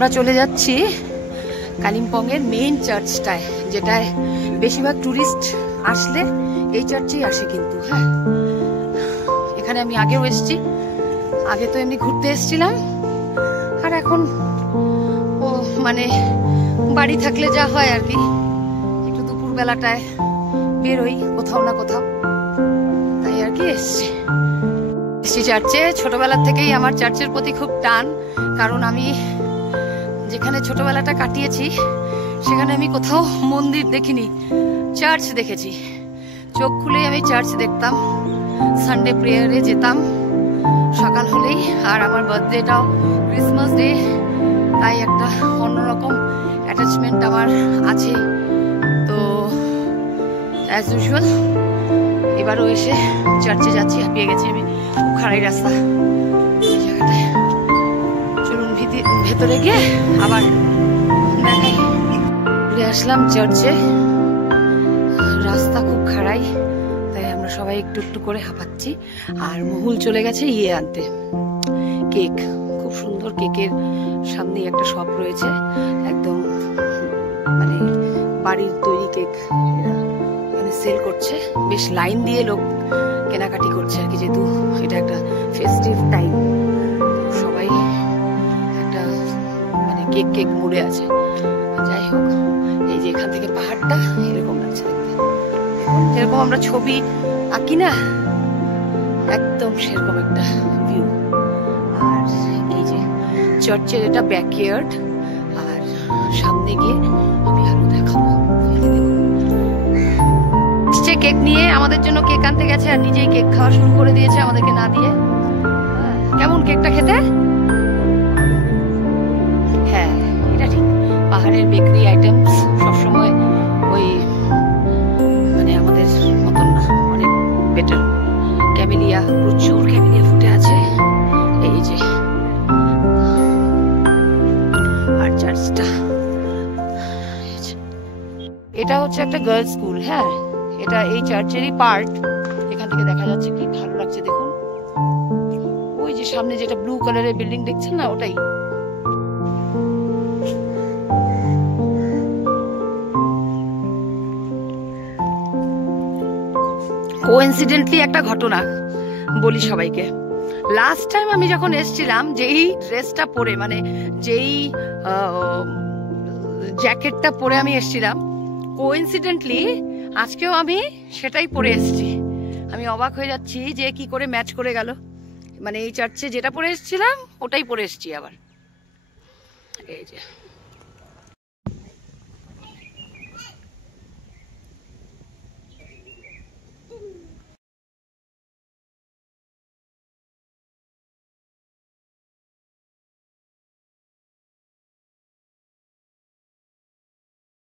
আমরা চলে যাচ্ছি কালিম্পংয়ের মেইন চার্চটায়, যেটায় বেশিরভাগ টুরিস্ট আসলে এই চার্চেই আসে। কিন্তু হ্যাঁ, এখানে আমি আগেও এসেছি, আগে তো এমনি ঘুরতে এসেছিলাম, আর এখন ও মানে বাড়ি থাকলে যা হয় আর কি, একটু দুপুর বেলাটায় বেরোই কোথাও না কোথাও, তাই আর কি এসছি চার্চে। ছোটবেলার থেকেই আমার চার্চের প্রতি খুব টান, কারণ আমি যেখানে ছোটবেলাটা কাটিয়েছি সেখানে আমি কোথাও মন্দির দেখিনি, চার্চ দেখেছি। চোখ খুলেই আমি চার্চ দেখতাম, সানডে প্রেয়ারে যেতাম সকাল হলেই, আর আমার বার্থডেটাও ক্রিসমাস ডে, তাই একটা অন্যরকম অ্যাটাচমেন্ট আমার আছে। তো অ্যাজ ইউজুয়াল এবারও এসে চার্চে যাচ্ছি, হাঁপিয়ে গেছি আমি, খুব খারাই রাস্তা এই জায়গাটায়। চলুন ভেতরে গিয়ে আবার দেখাই। ঘুরে আসলাম চার্চে, রাস্তা খুব খাড়াই, তাই আমরা সবাই একটু একটু করে হাঁপাচ্ছি। আর মহুল চলে গেছে ইয়ে আনতে, কেক। খুব সুন্দর কেকের সামনে একটা শপ রয়েছে, একদম মানে বাড়ির তৈরি কেক এখানে সেল করছে। বেশ লাইন দিয়ে লোক কেনাকাটি করছে আর কি, যেহেতু এটা একটা ফেস্টিভ টাইম, সবাই একটা মানে কেক মুড়ে আছে। যাই হোক, এই যে এখান থেকে পাহাড়টা এরকম লাগছে দেখতে, যেরকম আমরা ছবি আঁকি না, একদম সেরকম একটা ভিউ। আর এই যে চার্চের এটা ব্যাকইয়ার্ড, আর সামনে গিয়ে আমি আরো দেখাবো। কেক নিয়ে আমাদের জন্য কেক আনতে গেছে, আর নিজেই কেক খাওয়া শুরু করে দিয়েছে আমাদেরকে না দিয়ে। কেমন কেকটা খেতে? হ্যাঁ, এটা ঠিক, পাহাড়ের বেকারি আইটেমস সবসময় ওই মানে আমাদের মতন না, অনেক বেটার। ক্যামেলিয়া, প্রচুর ক্যামেলিয়া ফুটে আছে এই যে। আর চার্চটা, এটা হচ্ছে একটা গার্লস স্কুল। হ্যাঁ, এটা এই চার্চেরই পার্ট। এখান থেকে দেখা যাচ্ছে, কি ভালো লাগছে দেখুন। ওই যে সামনে যেটা ব্লু কালারের বিল্ডিং দেখছেন না, ওটাই। কোইন্সিডেন্টলি একটা ঘটনা বলি সবাইকে। লাস্ট টাইম আমি যখন এসেছিলাম, যেই ড্রেসটা পরে, মানে যেই জ্যাকেটটা পরে আমি এসেছিলাম, কোইন্সিডেন্টলি আজকেও আমি সেটাই পরে এসেছি। আমি অবাক হয়ে যাচ্ছি যে কি করে ম্যাচ করে গেল। মানে এই চার্চে যেটা পরে এসেছিলাম ওটাই পরে এসেছি আবার। এই যে